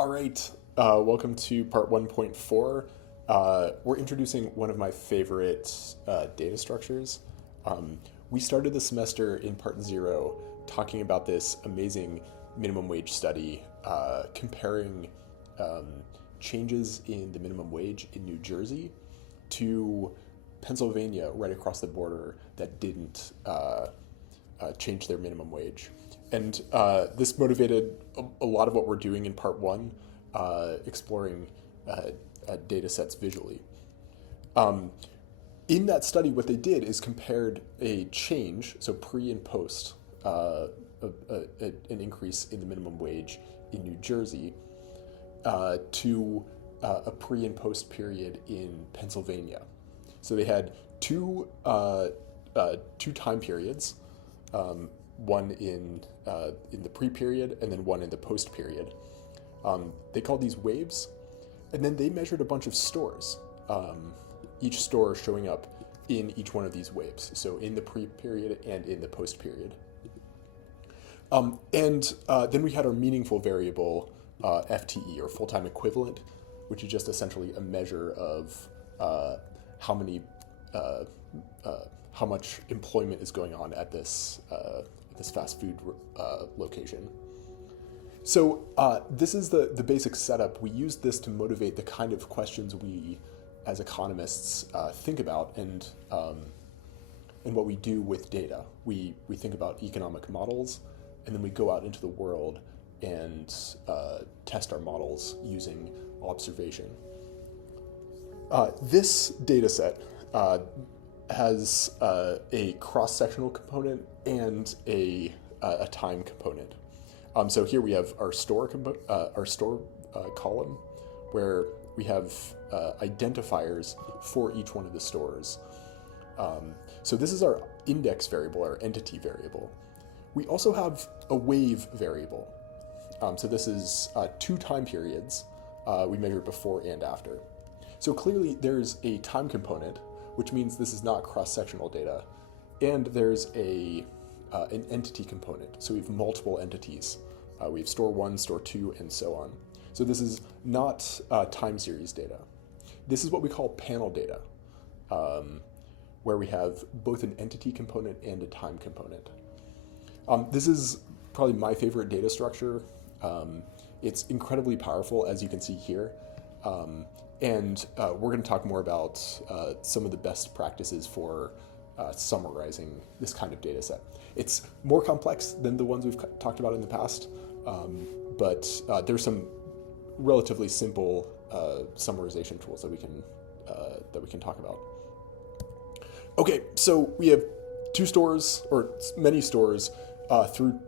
All right, welcome to part 1.4. We're introducing one of my favorite data structures. We started the semester in part 0 talking about this amazing minimum wage study comparing um, changes in the minimum wage in New Jersey to Pennsylvania right across the border that didn't change their minimum wage. And this motivated a lot of what we're doing in part 1, exploring data sets visually. Um, in that study, what they did is compared a change, so pre and post, an increase in the minimum wage in New Jersey to a pre and post period in Pennsylvania. So they had two time periods, one in the pre period and then one in the post period. They called these waves, and then they measured a bunch of stores, each store showing up in each one of these waves, so in the pre period and in the post period. And then we had our meaningful variable, FTE, or full time equivalent, which is just essentially a measure of how many how much employment is going on at this fast food location. So this is the basic setup. We use this to motivate the kind of questions we, as economists, think about and what we do with data. We think about economic models, and then we go out into the world and test our models using observation. This data set has a cross-sectional component and a time component. So here we have our store column, where we have identifiers for each one of the stores. So this is our index variable, our entity variable. We also have a wave variable. So this is 2 time periods. We measure before and after. So clearly there's a time component, which means this is not cross-sectional data, and there's an entity component. So we have multiple entities. We have store 1, store 2, and so on. So this is not time series data. This is what we call panel data, where we have both an entity component and a time component. This is probably my favorite data structure. It's incredibly powerful, as you can see here. And we're going to talk more about some of the best practices for summarizing this kind of data set. It's more complex than the ones we've talked about in the past, but there's some relatively simple summarization tools that we can talk about. Okay, so we have 2 stores, or many stores, through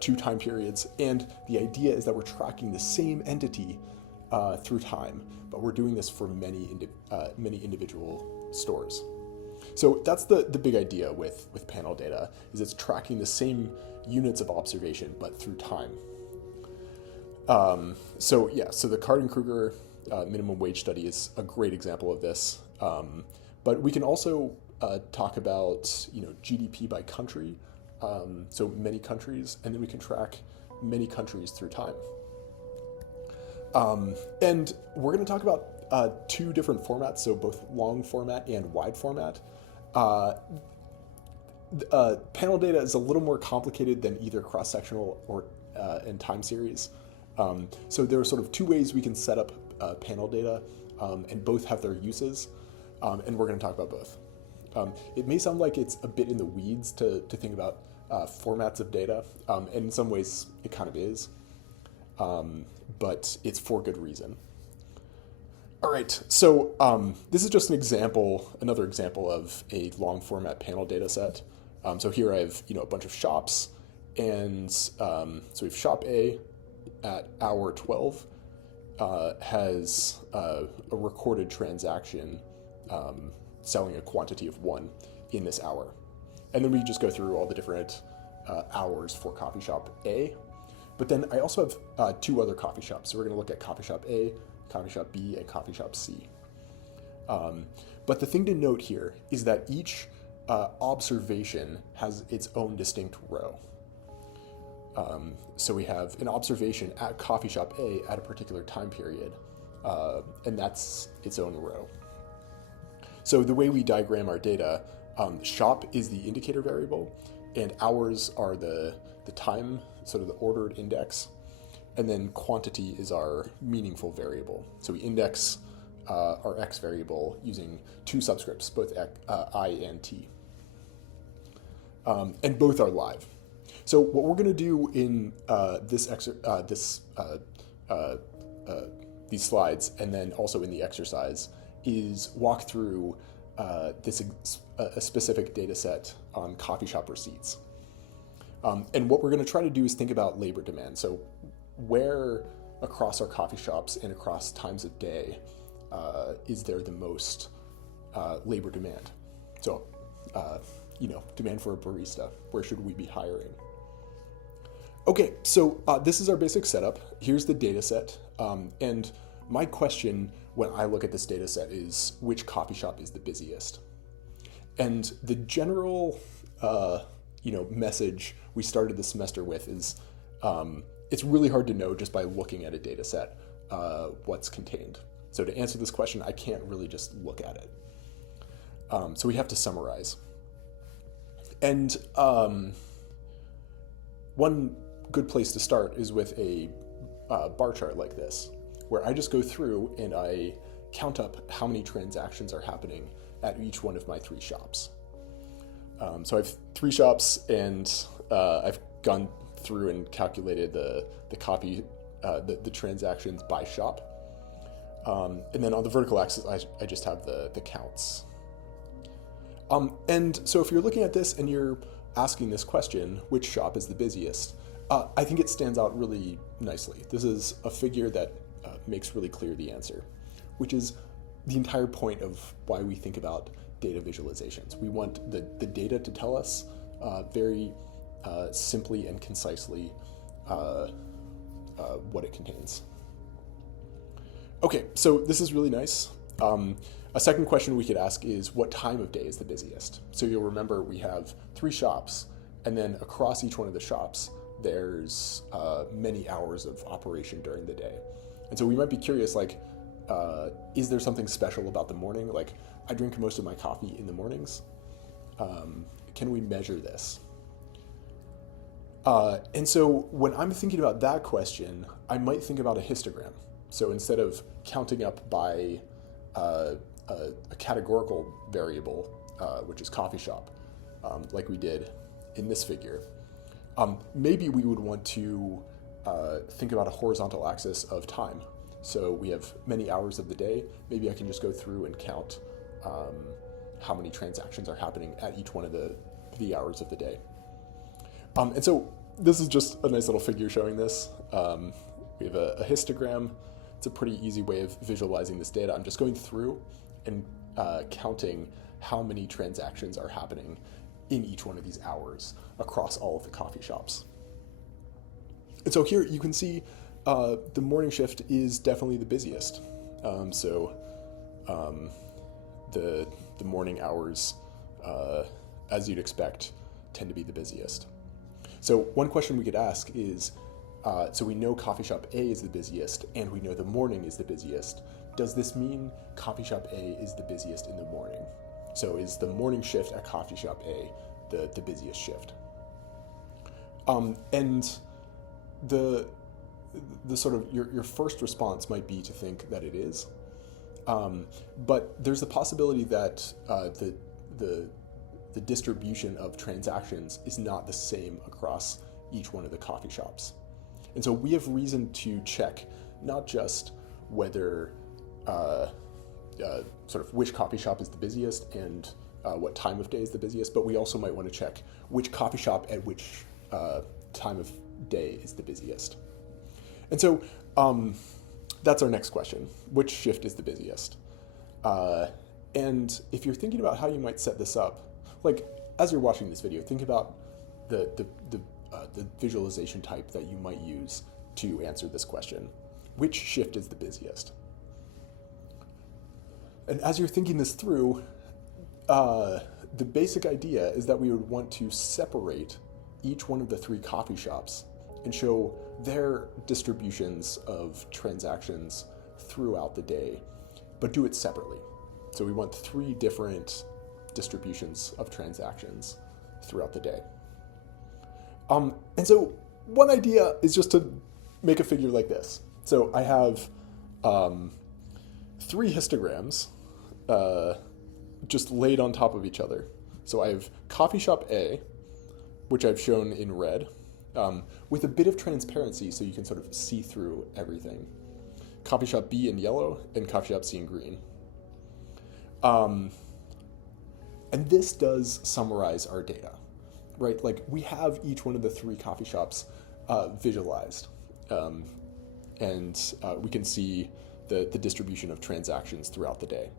2 time periods, and the idea is that we're tracking the same entity through time, but we're doing this for many individual stores. So that's the big idea with panel data, is it's tracking the same units of observation, but through time. So the Card-and-Krueger minimum wage study is a great example of this. But we can also talk about GDP by country, so many countries, and then we can track many countries through time. And we're going to talk about 2 different formats, so both long format and wide format. Panel data is a little more complicated than either cross-sectional or and time series. So there are sort of 2 ways we can set up panel data, and both have their uses, and we're going to talk about both. It may sound like it's a bit in the weeds to think about formats of data, and in some ways it kind of is, but it's for good reason. All right, so this is just another example of a long format panel data set. So here I have a bunch of shops, and so we have shop A at hour 12 has a recorded transaction selling a quantity of 1 in this hour. And then we just go through all the different hours for coffee shop A. But then I also have 2 other coffee shops. So we're going to look at coffee shop A, coffee shop B, and coffee shop C. But the thing to note here is that each observation has its own distinct row. So we have an observation at coffee shop A at a particular time period, and that's its own row. So the way we diagram our data, shop is the indicator variable, and hours are the time, sort of the ordered index, and then quantity is our meaningful variable. So we index our x variable using two subscripts, both I and t. And both are live. So what we're going to do in these slides, and then also in the exercise, is walk through a specific data set on coffee shop receipts. And what we're going to try to do is think about labor demand. So where across our coffee shops and across times of day is there the most labor demand? So, demand for a barista. Where should we be hiring? Okay, so this is our basic setup. Here's the data set. And my question when I look at this data set is, which coffee shop is the busiest? And the general message we started the semester with is it's really hard to know just by looking at a data set what's contained. So to answer this question, I can't really just look at it. So we have to summarize. And one good place to start is with a bar chart like this, where I just go through and I count up how many transactions are happening at each one of my three shops. So I have three shops, and I've gone through and calculated the transactions by shop. And then on the vertical axis, I just have the counts. And so if you're looking at this and you're asking this question, which shop is the busiest? I think it stands out really nicely. This is a figure that makes really clear the answer, which is the entire point of why we think about data visualizations. We want the data to tell us very simply and concisely what it contains. Okay, so this is really nice. A second question we could ask is, what time of day is the busiest? So you'll remember we have three shops, and then across each one of the shops, there's many hours of operation during the day. And so we might be curious, is there something special about the morning? Like, I drink most of my coffee in the mornings. Can we measure this? And so when I'm thinking about that question, I might think about a histogram. So instead of counting up by a categorical variable, which is coffee shop, like we did in this figure, maybe we would want to think about a horizontal axis of time. So we have many hours of the day. Maybe I can just go through and count how many transactions are happening at each one of the hours of the day. And so this is just a nice little figure showing this. We have a histogram. It's a pretty easy way of visualizing this data. I'm just going through and counting how many transactions are happening in each one of these hours across all of the coffee shops. And so here you can see the morning shift is definitely the busiest. The morning hours, as you'd expect, tend to be the busiest. So one question we could ask is, so we know coffee shop A is the busiest, and we know the morning is the busiest. Does this mean coffee shop A is the busiest in the morning? So is the morning shift at coffee shop A the busiest shift? And the sort of your first response might be to think that it is, but there's a possibility that the distribution of transactions is not the same across each one of the coffee shops. And so we have reason to check not just whether sort of which coffee shop is the busiest and what time of day is the busiest, but we also might want to check which coffee shop at which time of day is the busiest. And so that's our next question. Which shift is the busiest? And if you're thinking about how you might set this up, like as you're watching this video, think about the visualization type that you might use to answer this question. Which shift is the busiest? And as you're thinking this through, the basic idea is that we would want to separate each one of the three coffee shops and show their distributions of transactions throughout the day, but do it separately. So we want 3 different distributions of transactions throughout the day. And so one idea is just to make a figure like this. So I have 3 histograms just laid on top of each other. So I have coffee shop A, which I've shown in red, with a bit of transparency so you can sort of see through everything. Coffee shop B in yellow and coffee shop C in green. And this does summarize our data, right? Like we have each one of the 3 coffee shops visualized, and we can see the distribution of transactions throughout the day.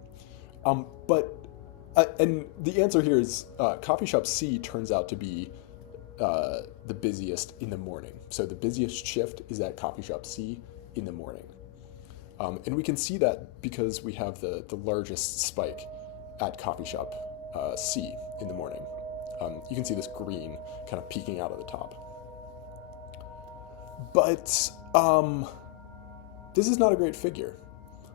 And the answer here is coffee shop C turns out to be the busiest in the morning. So the busiest shift is at coffee shop C in the morning. And we can see that because we have the largest spike at coffee shop C in the morning. You can see this green kind of peeking out of the top. But this is not a great figure.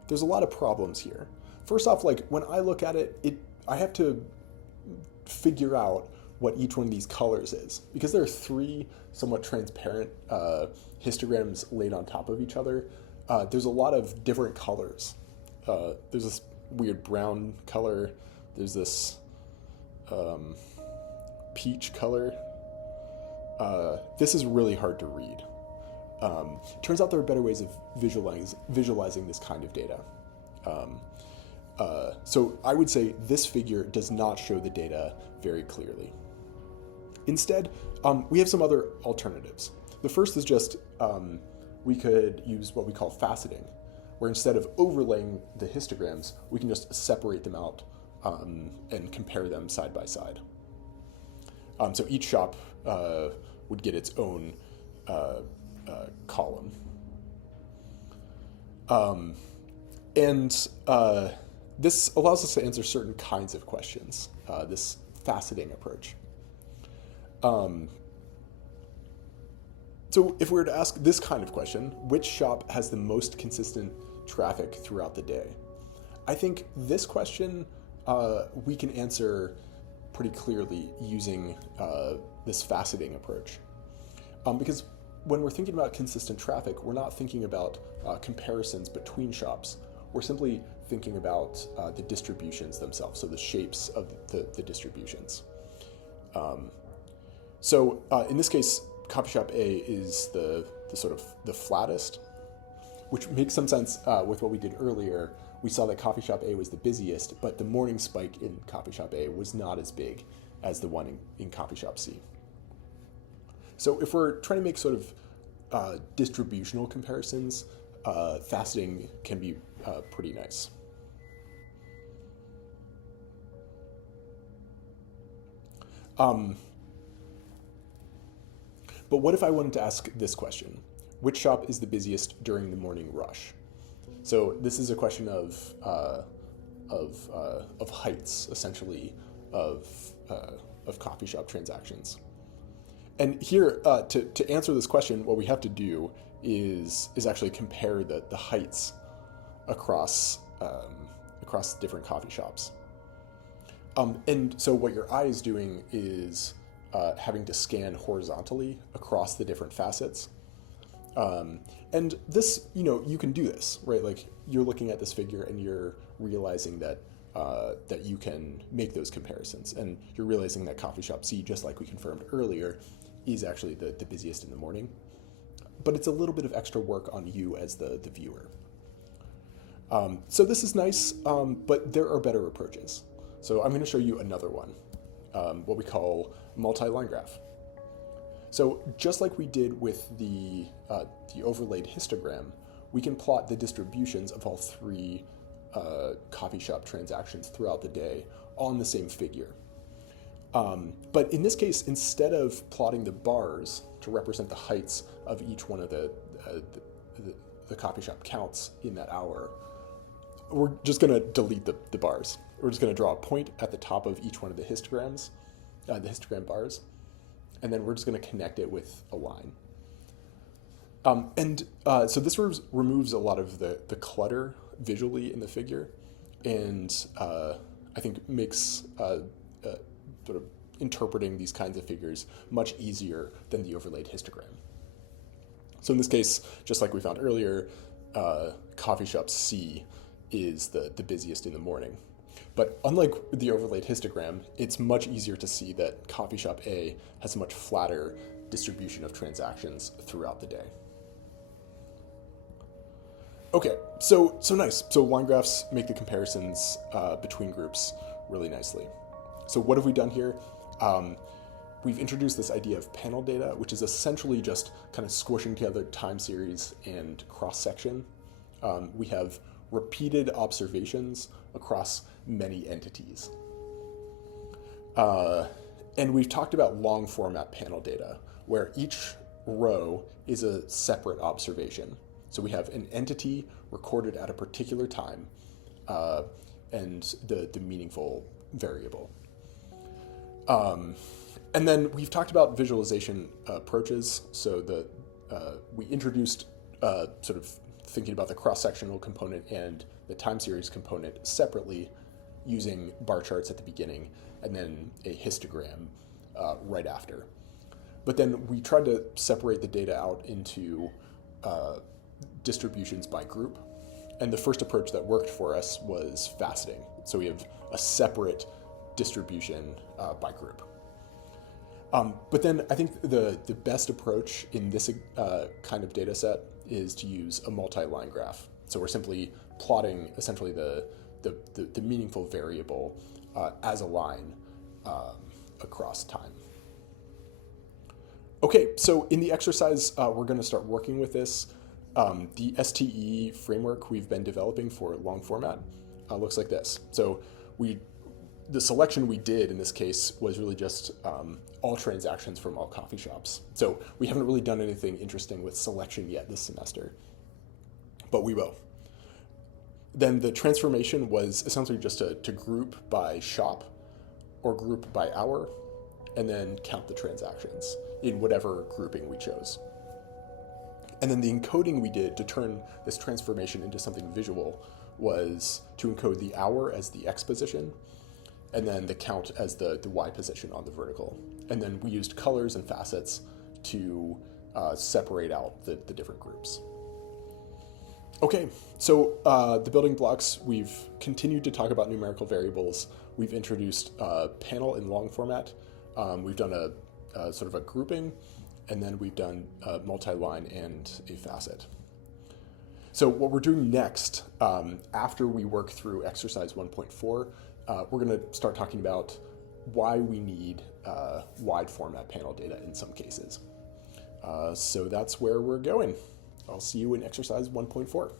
There's a lot of problems here. First off, like when I look at it, I have to figure out what each one of these colors is, because there are 3 somewhat transparent histograms laid on top of each other. There's a lot of different colors. There's this weird brown color. There's this peach color. This is really hard to read. Turns out there are better ways of visualizing this kind of data. So I would say this figure does not show the data very clearly. Instead, we have some other alternatives. The first is just we could use what we call faceting, where instead of overlaying the histograms, we can just separate them out and compare them side by side. So each shop would get its own column. This allows us to answer certain kinds of questions, this faceting approach. So if we were to ask this kind of question, which shop has the most consistent traffic throughout the day? I think this question we can answer pretty clearly using this faceting approach. Because when we're thinking about consistent traffic, we're not thinking about comparisons between shops. We're simply thinking about the distributions themselves, so the shapes of the distributions. So in this case, coffee shop A is the sort of the flattest, which makes some sense with what we did earlier. We saw that coffee shop A was the busiest, but the morning spike in coffee shop A was not as big as the one in coffee shop C. So if we're trying to make sort of distributional comparisons, faceting can be pretty nice. But what if I wanted to ask this question? Which shop is the busiest during the morning rush? So this is a question of heights, essentially, of coffee shop transactions. And here, to answer this question, what we have to do is actually compare the heights across different coffee shops. And so what your eye is doing is having to scan horizontally across the different facets. And this, you can do this, right? Like you're looking at this figure and you're realizing that that you can make those comparisons, and you're realizing that coffee shop C, just like we confirmed earlier, is actually the busiest in the morning. But it's a little bit of extra work on you as the viewer. So this is nice, but there are better approaches. So I'm going to show you another one, what we call multi-line graph. So just like we did with the overlaid histogram, we can plot the distributions of all 3 coffee shop transactions throughout the day on the same figure. But in this case, instead of plotting the bars to represent the heights of each one of the coffee shop counts in that hour, we're just going to delete the bars. We're just going to draw a point at the top of each one of the histograms, the histogram bars, and then we're just going to connect it with a line. So this removes a lot of the clutter visually in the figure, and I think makes sort of interpreting these kinds of figures much easier than the overlaid histogram. So in this case, just like we found earlier, coffee shop C is the busiest in the morning. But unlike the overlaid histogram, it's much easier to see that coffee shop A has a much flatter distribution of transactions throughout the day. Okay, so nice. So line graphs make the comparisons between groups really nicely. So what have we done here? We've introduced this idea of panel data, which is essentially just kind of squishing together time series and cross-section. We have repeated observations across many entities. And we've talked about long format panel data, where each row is a separate observation. So we have an entity recorded at a particular time and the meaningful variable. And then we've talked about visualization approaches. So we introduced sort of thinking about the cross-sectional component and the time series component separately using bar charts at the beginning and then a histogram right after. But then we tried to separate the data out into distributions by group. And the first approach that worked for us was faceting. So we have a separate distribution by group. But then I think the best approach in this kind of data set is to use a multi-line graph. So we're simply plotting essentially the meaningful variable as a line across time. Okay, so in the exercise, we're going to start working with this. The STE framework we've been developing for long format looks like this. So the selection we did in this case was really just all transactions from all coffee shops. So we haven't really done anything interesting with selection yet this semester, but we will. Then the transformation was essentially just to group by shop or group by hour, and then count the transactions in whatever grouping we chose. And then the encoding we did to turn this transformation into something visual was to encode the hour as the X position, and then the count as the Y position on the vertical. And then we used colors and facets to separate out the different groups. Okay, so the building blocks, we've continued to talk about numerical variables. We've introduced panel in long format. We've done a sort of a grouping, and then we've done a multi-line and a facet. So what we're doing next, after we work through exercise 1.4, we're going to start talking about why we need wide format panel data in some cases. So that's where we're going. I'll see you in exercise 1.4.